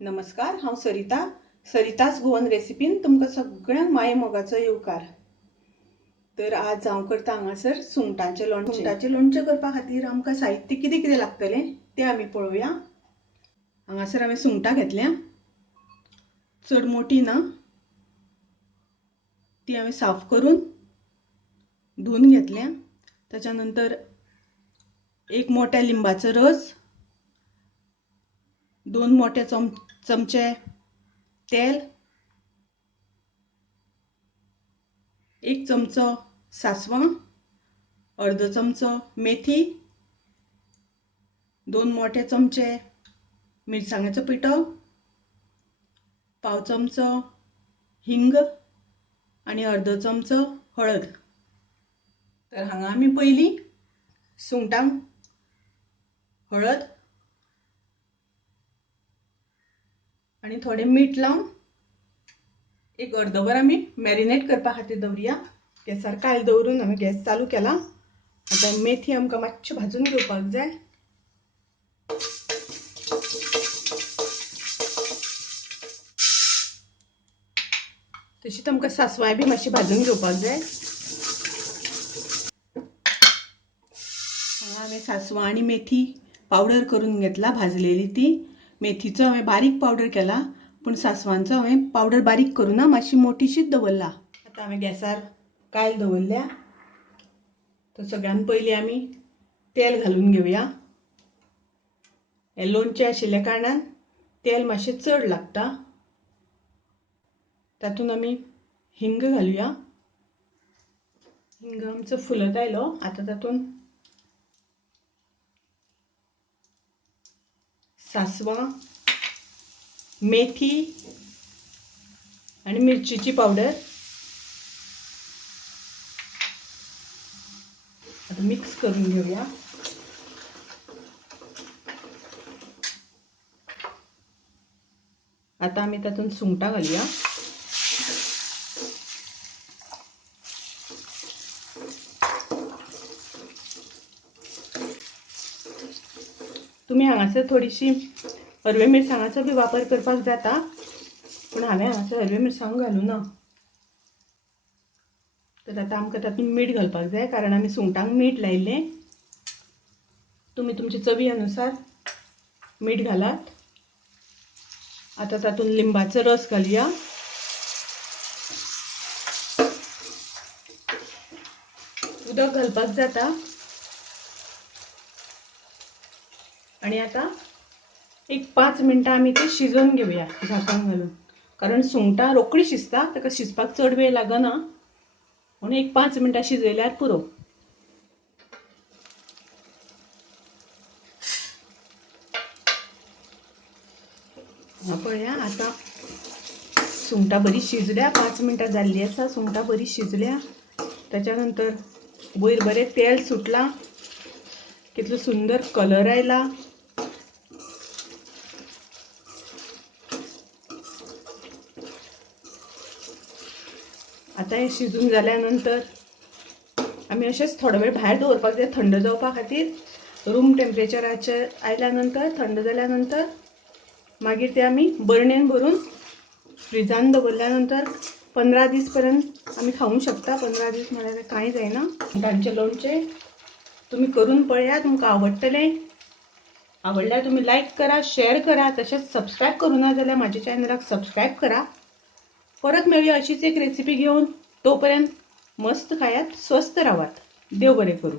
नमस्कार, हांव सरितास गोवन रेसिपीन तुमकां सगळ्यांक माये मोगाचो येवकार। तर आज हांव करता हांगासर सुंगटांचें लोणचें। सुंगटांचें लोणचें करपा खातीर आमकां साहित्य कितें कितें लागतलें तें आमी पळोवया। हांगासर हांवें सुंगटां घेतल्या, चड मोठी ना, ती हांवें साफ करून धुवन घेतल्या। ताच्या नंतर एक मोठ्या लिंबाचो रस, 2 मोठे चमचे तेल, 1 चमचो सासवां, अर्धो चमचो मेथी, 2 मोठे चमचे मिरसांगेचो पिठो, पाव चमचो हिंग आणि अर्धो चमचो हळद। तर हांगा आमी पयलीं सुंगटांक हळद आणि थोडे मीठ लावन एक अर्दवर आमी मॅरिनेट करपा खातीर दवरया। गॅसार कायल दवरून हांवें गॅस चालू केला। आता मेथी आमकां मातशी भाजून घेवपाक जाय। तशीच आमकां सासवाय बी मातशी भाजून घेवपाक जाय। हांवें सासवां आनी मेथी पावडर करून घेतला, भाजलेली ती। मेथीचो हांवें बारीक पावडर केला, पूण सासवांचो हांवें पावडर बारीक करूना, मातशी मोठीशीच दवरला। आता हांवें गॅसार कायल दवरल्या। तर सगळ्यान पयलीं आमी तेल घालून घेवया। हें लोणचें आशिल्ल्या कारणान तेल मातशें चड लागता। तातूंत आमी हिंग घालुया। हिंग आमचो फुलत आयलो। आता तातूंत सासवां, मेथी आणि मिरचीची पावडर आता मिक्स करून घेऊया। आता आमी तातूंत सुंगटां घालुया। तुम्ही हांगासर थोडीशी हरवे मिरसांगाचो बी वापर करपाक जाता, पूण हांवें हांगासर हरवे मिरसांग घालुना। तर आता आमकां तातूंत मीठ घालपाक जाय, कारण आमी सुंगटांक मीठ लायिल्लें। तुमी तुमचे चवी अनुसार मीठ घालात। आता तातूंत लिंबाचो रस घालुया। उदक घालपाक जाता। आणि आता एक 5 मिनटां आमी ती शिजोवन घेवया झाकण घालून, कारण सुंगटां रोखडी शिजता, ताका शिजपाक चड वेळ लागना, म्हणून एक 5 मिनटां शिजयल्यार पुरो। पळया, आता सुंगटां बरी शिजल्या। 5 मिनटां जाल्ली आसा, सुंगटां बरी शिजल्या। ताच्या नंतर वयर बरें तेल सुटलां, कितलो सुंदर कलर आयला। आता हे शिजून जाल्या नंतर आमी अशेंच थोडो वेळ भायर दवरपाक जाय, थंड जावपा खातीर। रूम टेम्परेचराचेर आयल्या नंतर, थंड जाल्या नंतर मागीर ते आमी बरणेन भरून फ्रिजान दवरल्या नंतर 15 दीस पर्यंत आमी खावंक शकता। 15 दीस म्हळ्यार कांय जायना। सुंगटांचें लोणचें तुम्ही करून पळया, तुमकां आवडटलें। आवडल्यार तुम्ही लायक करा, शेअर करा, तशेंच सबस्क्रायब करूना जाल्यार म्हाज्या चॅनलाक सबस्क्रायब करा। परत मेळुया अशीच एक रेसिपी घेवन। तोपर्यंत मस्त खायात, स्वस्थ रावात। देव बरें करूं।